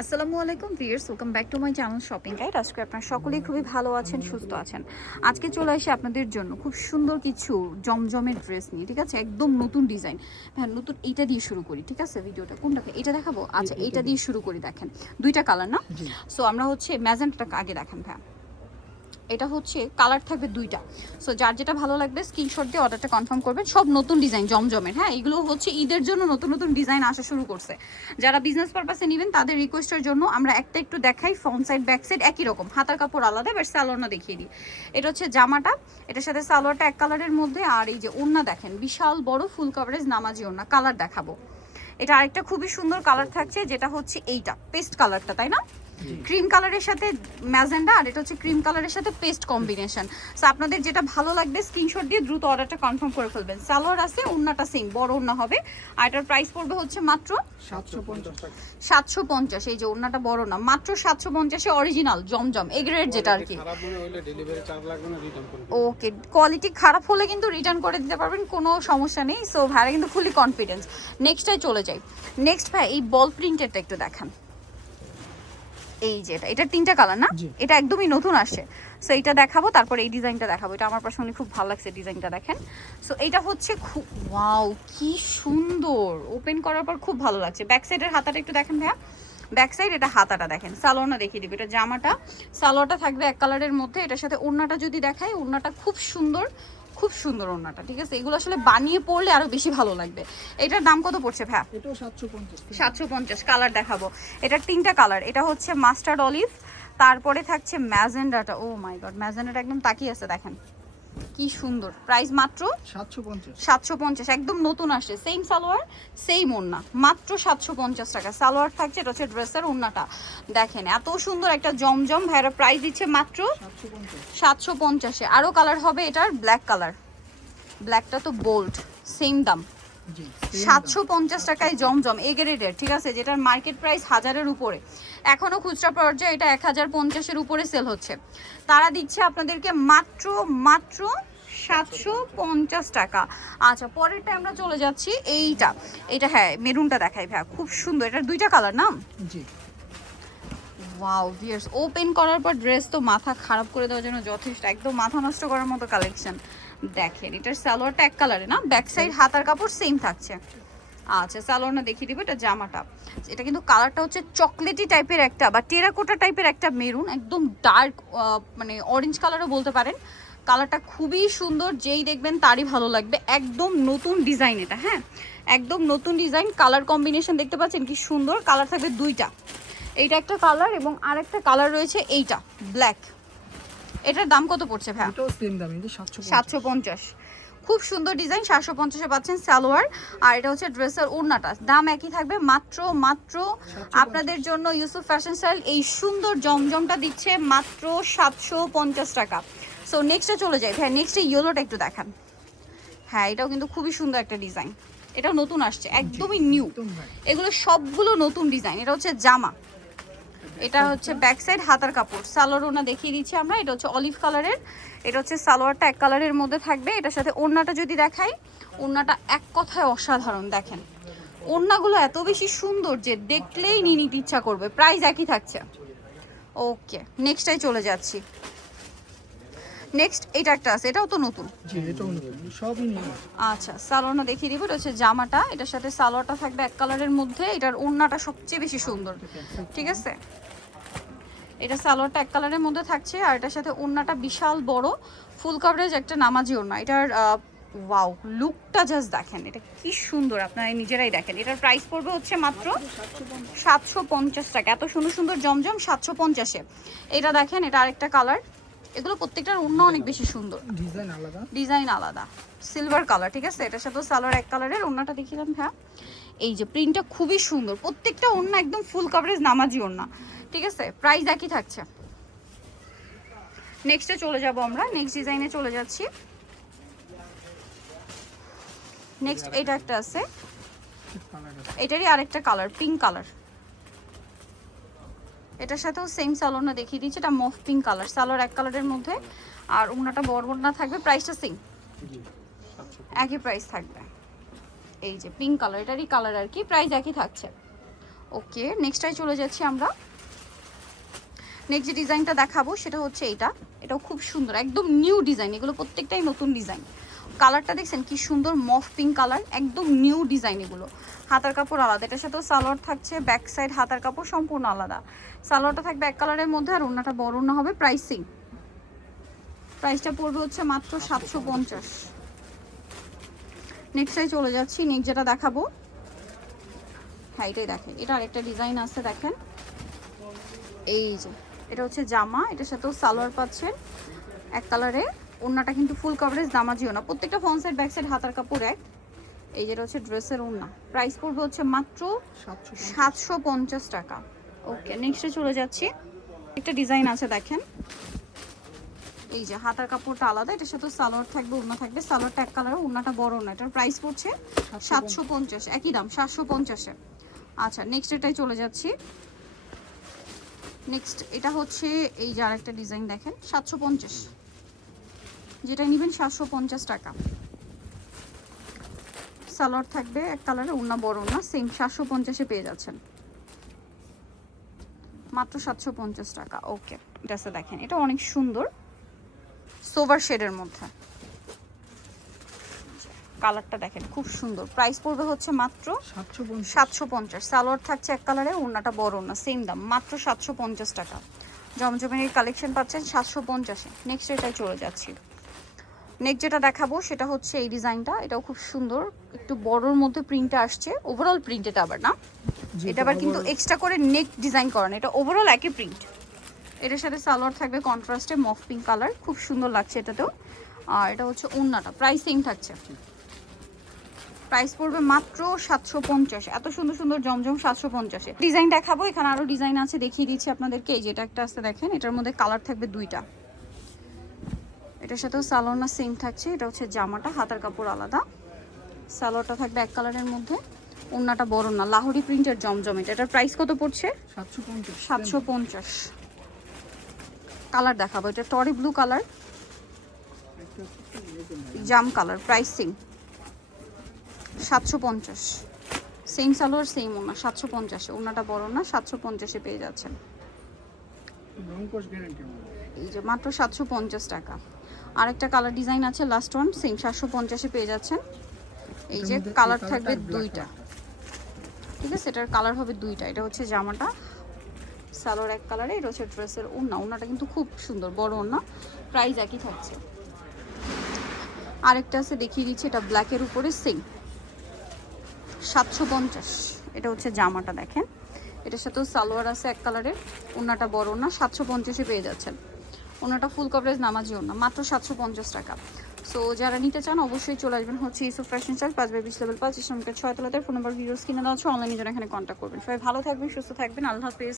আসসালামু আলাইকুম viewers welcome back to my channel shopping guide আজকে আপনারা সকলেই খুবই ভালো আছেন সুস্থ আছেন। আজকে চলে আসি আপনাদের জন্য খুব সুন্দর কিছু জমজমের ড্রেস নিয়ে ঠিক আছে? একদম নতুন ডিজাইন হ্যাঁ নতুন এইটা দিয়ে শুরু করি ঠিক আছে? ভিডিওটা কোনটা এটা দেখাবো? আচ্ছা এইটা দিয়ে। শুরু করি দেখেন। দুইটা কালার না? সো আমরা হচ্ছে ম্যাজেন্টাটা আগে দেখেন ভাই এটা হচ্ছে কালার থাকবে দুইটা। সো যার যেটা ভালো লাগবে স্ক্রিনশট দিয়ে অর্ডারটা কনফার্ম করবেন। সব নতুন ডিজাইন জমজমের হ্যাঁ? এগুলো হচ্ছে ঈদের জন্য নতুন নতুন ডিজাইন আসা শুরু করছে। যারা বিজনেস পারপাসে নেবেন, তাদের রিকোয়েস্টের জন্য আমরা একটা একটু দেখাই ফ্রন্ট সাইড ব্যাক সাইড একই রকম। হাতার কাপড় আলাদা এবার সালোয়ারটা দেখিয়ে দিই। এটা হচ্ছে জামাটা। এটার সাথে সালোয়ারটা এক কালারের মধ্যে, আর এই যে ওড়না দেখেন, বিশাল বড় ফুল কভারেজ নামাজি ওড়না। কালার দেখাবো। এটা আরেকটা খুবই সুন্দর কালার থাকছে, যেটা হচ্ছে এইটা পেস্ট কালারটা তাই না? ক্রিম কালারের সাথে ম্যাজেন্ডা আর এটা হচ্ছে ক্রিম কালারের সাথে পেস্ট কম্বিনেশন। সো আপনাদের যেটা ভালো লাগবে স্ক্রিনশট দিয়ে দ্রুত অর্ডারটা কনফার্ম করে ফেলবেন। সালোয়ার আছে ওন্নাটা সেম বড় ওন্না হবে। আর এটার প্রাইস পড়বে হচ্ছে মাত্র সাতশো পঞ্চাশ এই যে ওন্নাটা বড় না মাত্র সাতশো পঞ্চাশে অরিজিনাল জমজম এগ্রেড যেটা আর কি। খারাপ হইলে ডেলিভারি চার্জ লাগবে না রিটার্ন করে ওকে কোয়ালিটি খারাপ হলে কিন্তু রিটার্ন করে দিতে পারবেন কোনো সমস্যা নেই। সো ভাইরা কিন্তু ফুলি কনফিডেন্স নেক্সটটাই চলে যাই। নেক্সট ভাই এই বল প্রিন্টেডটা একটু দেখান। এই যে এটা এটা তিনটা কালার না? এটা একদমই নতুন আসছে সো এটা দেখাবো তারপর এই ডিজাইনটা দেখাবো। এটা আমার পার্সোনালি খুব ভালো লাগছে ডিজাইনটা দেখেন। সো এটা হচ্ছে খুব ওয়াও কি সুন্দর! ওপেন করার পর খুব ভালো লাগছে। ব্যাক সাইডের হাতাটা একটু দেখেন ভাইয়া। ব্যাক সাইড এটা হাতাটা দেখেন। সালোয়ারটা দেখিয়ে দিবে। এটা জামাটা। সালোয়ারটা থাকবে এক কালারের মধ্যে। এটার সাথে ওড়নাটা যদি দেখাই ওড়নাটা খুব সুন্দর। খুব সুন্দর ওড়নাটা ঠিক আছে? এগুলো আসলে বানিয়ে পড়লে আরও বেশি ভালো লাগবে। এটার দাম কত পড়ছে ভ্যা সাতশো পঞ্চাশ সাতশো পঞ্চাশ কালার দেখাবো। এটার তিনটা কালার এটা হচ্ছে মাস্টার্ড অলিভ তারপরে থাকছে ম্যাজেন্ডাটা। ও মাই গড ম্যাজেন্ডাটা একদম তাকিয়ে আছে দেখেন। কি সুন্দর। প্রাইস মাত্র সাতশো পঞ্চাশ। একদম নতুন আসছে। সেম সালোয়ার সেম ওড়না। মাত্র সাতশো পঞ্চাশ টাকা। সালোয়ার থাকছে এটা হচ্ছে ড্রেসের ওড়নাটা। দেখেন এত সুন্দর একটা জমজম ভাইরা প্রাইস দিচ্ছে মাত্র সাতশো পঞ্চাশে। আরও কালার হবে এটার ব্ল্যাক কালার ব্ল্যাকটা তো বোল্ড সেম দাম। সাতশো পঞ্চাশ টাকায় জমজম এ গ্রেডের ঠিক আছে? যেটার মার্কেট প্রাইস হাজারের উপরে। এখনও খুচরা পর্যায়ে এটা এক হাজার পঞ্চাশের উপরে সেল হচ্ছে। তারা দিচ্ছে আপনাদেরকে মাত্র মাত্র সাতশো পঞ্চাশ টাকা। আচ্ছা পরেরটা আমরা চলে যাচ্ছি। এইটা এটা হ্যাঁ মেরুনটা দেখাই ভাই খুব সুন্দর। এটার দুইটা কালার না জি। ওয়াও ভিয়ার্স ওপেন করার পর ড্রেস তো মাথা খারাপ করে দেওয়ার জন্য যথেষ্ট। একদম মাথা নষ্ট করার মতো কালেকশন দেখেন এটার সালোয়ারটা এক কালারে না? ব্যাক সাইড হাতার কাপড় সেম থাকছে। আচ্ছা সালোয়ার না দেখিয়ে দিব এটা জামাটা। এটা কিন্তু কালারটা হচ্ছে চকলেটি টাইপের একটা বা টেরাকোটা টাইপের একটা মেরুন একদম ডার্ক মানে অরেঞ্জ কালারও বলতে পারেন। কালারটা খুবই সুন্দর যেই দেখবেন তারই ভালো লাগবে। একদম নতুন ডিজাইন এটা হ্যাঁ? একদম নতুন ডিজাইন কালার কম্বিনেশন দেখতে পাচ্ছেন কি সুন্দর। কালার থাকবে দুইটা। এইটা একটা কালার এবং আরেকটা কালার রয়েছে এইটা ব্ল্যাক এটার দাম কত পড়ছে ভাই এটাও সেম দাম সাতশো পঞ্চাশ। খুব সুন্দর ডিজাইন সাতশো পঞ্চাশে পাচ্ছেন সালোয়ার। আর এটা হচ্ছে ড্রেসের ওড়নাটা। দাম একই থাকবে মাত্র মাত্র আপনাদের জন্য ইউসুফ ফ্যাশন স্টাইল এই সুন্দর জমজমটা দিচ্ছে মাত্র সাতশো পঞ্চাশ টাকা। সো নেক্সটে চলে যাই। ভাই নেক্সটে ইয়েলোটা একটু দেখান। হ্যাঁ এটাও কিন্তু খুবই সুন্দর একটা ডিজাইন এটা নতুন আসছে একদমই নিউ এগুলো সবগুলো নতুন ডিজাইন এটা হচ্ছে জামা। এটা হচ্ছে ব্যাক সাইড হাতার কাপড়। সালোয়ার ওনা দেখিয়ে দিচ্ছি আমরা এটা হচ্ছে অলিভ কালারের এটা হচ্ছে সালোয়ারটা এক কালারের মধ্যে থাকবে। এটার সাথে ওড়নাটা যদি দেখাই ওড়নাটা এক কথায় অসাধারণ দেখেন। ওড়নাগুলো এত বেশি সুন্দর যে দেখলেই নিয়ে নিতে ইচ্ছা করবে। প্রাইস একই থাকছে। ওকে নেক্সটটাই চলে যাচ্ছি। নেক্সট এটা একটা আছে এটাও তো নতুন। জি এটাও নতুন সবই নিউ আচ্ছা সালোয়ারটা দেখিয়ে দিব এটা হচ্ছে জামাটা। এটার সাথে সালোয়ারটা থাকবে এক কালারের মধ্যে। এটার ওড়নাটা সবচেয়ে বেশি সুন্দর। ঠিক আছে? এটা সালোয়ারটা এক কালারের মধ্যে থাকছে আর এটার সাথে ওড়নাটা বিশাল বড় ফুল কাভারেজ একটা নামাজি ওড়না। এটার ওয়াও লুকটা জাস্ট দেখেন, এটা কি সুন্দর আপনারা নিজেরাই দেখেন। এটার প্রাইস পড়বে হচ্ছে মাত্র সাতশো পঞ্চাশ টাকা। এত সুন্দর সুন্দর জমজম সাতশো পঞ্চাশে। এটা দেখেন, এটা আরেকটা কালার এগুলো প্রত্যেকটার ওড়না অনেক বেশি সুন্দর। ডিজাইন আলাদা। ডিজাইন আলাদা। সিলভার কালার ঠিক আছে? এটার সাথে সালোয়ার এক কালারের ওড়নাটা দেখিলাম হ্যাঁ এই যে প্রিন্টটা খুবই সুন্দর। প্রত্যেকটা ওড়না একদম ফুল কভারেজ নামাজি ওড়না ঠিক আছে? প্রাইস একই থাকছে। নেক্সটে চলে যাব আমরা। নেক্সট ডিজাইনে চলে যাচ্ছি। নেক্সট এটা একটা আছে। এটারই আরেকটা কালার পিঙ্ক কালার এটার সাথেও সেম সালোয়ারটা দেখিয়ে দিচ্ছি। এটা মফ পিঙ্ক কালার সালোয়ার এক কালারের মধ্যে। আর ওড়নাটা বড় ওড়না থাকবে প্রাইসটা সেম একই প্রাইস থাকবে। এই যে পিঙ্ক কালার এটারই কালার আর কি প্রাইস একই থাকছে। ওকে নেক্সটটাই চলে যাচ্ছি আমরা। নেক্সট যে ডিজাইনটা দেখাবো সেটা হচ্ছে এইটা। এটাও খুব সুন্দর একদম নিউ ডিজাইন এগুলো প্রত্যেকটাই নতুন ডিজাইন কালারটা দেখছেন? কি সুন্দর মফ পিঙ্ক কালার একদম নিউ ডিজাইন এগুলো। হাতার কাপড় আলাদা, এটার সাথেও সালোয়ার থাকছে ব্যাক সাইড হাতার কাপড় সম্পূর্ণ আলাদা। সালোয়ারটা থাকবে এক কালারের মধ্যে আর ওনাটা বড় না হবে প্রাইসিং প্রাইসটা পড়বে হচ্ছে মাত্র সাতশো পঞ্চাশ। নেক্সটটাই চলে যাচ্ছি নেক্সট যেটা দেখাবো। হ্যাঁ এটাই দেখেন। এটা আরেকটা ডিজাইন আছে, দেখেন। এই যে, এটা হচ্ছে জামা, এটার সাথেও সালোয়ার পাচ্ছেন এক কালারে ওড়নাটা কিন্তু ফুল কভারেজ দামাজিও না। প্রত্যেকটা ফ্রন্ট সাইড ব্যাক সাইড হাতার কাপড় এক। এই যেটা হচ্ছে ড্রেসের ওড়না। প্রাইস পড়বে হচ্ছে মাত্র সাতশো পঞ্চাশ টাকা। ওকে নেক্সটে চলে যাচ্ছি। একটা ডিজাইন আছে দেখেন। এই যে হাতার কাপড়টা আলাদা এটার সাথে সালোয়ার থাকবে ওড়না থাকবে। সালোয়ারটা এক কালার ওড়নাটা বড় না। এটার প্রাইস পড়ছে সাতশো পঞ্চাশ। একই দাম সাতশো পঞ্চাশে আচ্ছা নেক্সট এটাই চলে যাচ্ছি। নেক্সট এটা হচ্ছে এই যে আরেকটা ডিজাইন দেখেন সাতশো পঞ্চাশ। যেটা নেবেন সাতশো পঞ্চাশ টাকা। সালোয়ার থাকবে এক কালারে ওড়না বড় না সেম সাতশো পঞ্চাশে পেয়ে যাচ্ছেন। মাত্র সাতশো পঞ্চাশ টাকা ওকে এটা দেখেন এটা অনেক সুন্দর সোভার শেডের মধ্যে। কালারটা দেখেন খুব সুন্দর। প্রাইস পড়বে হচ্ছে মাত্র সাতশো পঞ্চাশ। সালোয়ার থাকছে এক কালারে ওড়নাটা বড় না সেম দাম মাত্র সাতশো পঞ্চাশ টাকা। জমজমের এই কালেকশন পাচ্ছেন সাতশো পঞ্চাশে। নেক্সট এটাই চলে যাচ্ছি। নেক্সট যেটা দেখাবো সেটা হচ্ছে এই ডিজাইনটা। এটাও খুব সুন্দর। একটু বড়র মধ্যে প্রিন্টটা আসছে। ওভারঅল প্রিন্ট এটা আবার না? এটা আবার কিন্তু এক্সট্রা করে নেক ডিজাইন করানো। এটা ওভারঅল একই প্রিন্ট এটার সাথে সালোয়ার থাকবে কন্ট্রাস্টে মফ পিঙ্ক কালার খুব সুন্দর লাগছে এটাতেও। আর এটা হচ্ছে ওন্নাটা। প্রাইস সেম থাকছে। প্রাইস পড়বে মাত্র সাতশো পঞ্চাশ। এত সুন্দর সুন্দর জমজম সাতশো পঞ্চাশে। ডিজাইন দেখাবো। এখানে আরও ডিজাইন আছে দেখিয়ে দিচ্ছি আপনাদেরকে। এই যেটা একটা আছে দেখেন। এটার মধ্যে কালার থাকবে দুইটা। এটার সাথেও সালোয়ার সেম থাকছে এটা হচ্ছে জামাটা হাতার কাপড় আলাদা। সালোয়ারটা থাকবে এক কালারের মধ্যে ওন্নাটা বড় না লাহোরি প্রিন্টের জমজম এটা। এটার প্রাইস কত পড়ছে? সাতশো পঞ্চাশ কালার দেখাবো এটা টরি ব্লু কালার জাম কালার প্রাইস সেম সাতশো পঞ্চাশ। সেম সালোয়ার সেম ওনা সাতশো পঞ্চাশে। ওনাটা বড় না সাতশো পঞ্চাশে পেয়ে যাচ্ছেন। এই যে মাত্র সাতশো পঞ্চাশ টাকা। আরেকটা কালার ডিজাইন আছে লাস্ট ওয়ান সেম সাতশো পঞ্চাশে পেয়ে যাচ্ছেন। এই যে কালার থাকবে দুইটা। ঠিক আছে এটার কালার হবে দুইটা। এটা হচ্ছে জামাটা সালোয়ার এক কালারে এটা হচ্ছে ড্রেসের ওড়না। ওড়নাটা কিন্তু খুব সুন্দর বড় ওড়না প্রাইস একই থাকছে। আরেকটা আছে দেখিয়ে দিচ্ছি এটা ব্ল্যাকের উপরে সেম সাতশো পঞ্চাশ এটা হচ্ছে জামাটা দেখেন। এটার সাথেও সালোয়ার আছে এক কালারের ওড়নাটা বড় না সাতশো পঞ্চাশে পেয়ে যাচ্ছেন। ওনাটা ফুল কভারেজ নামার জন্য মাত্র সাতশো পঞ্চাশ টাকা। সো যারা নিতে চান, অবশ্যই চলে আসবেন হচ্ছে ইসু ফ্যাশন চার্জ পাঁচ বাই বিশ লেভেল পাঁচ, ইসলামকে ছয় তলাতে, ফোন নাম্বার ভিডিওস কিনে দেওয়া হচ্ছে অনলাইনে জন্য এখানে কন্ট্যাক্ট করবেন। সবাই ভালো থাকবেন, সুস্থ থাকবেন, আল্লাহ হাফিজ।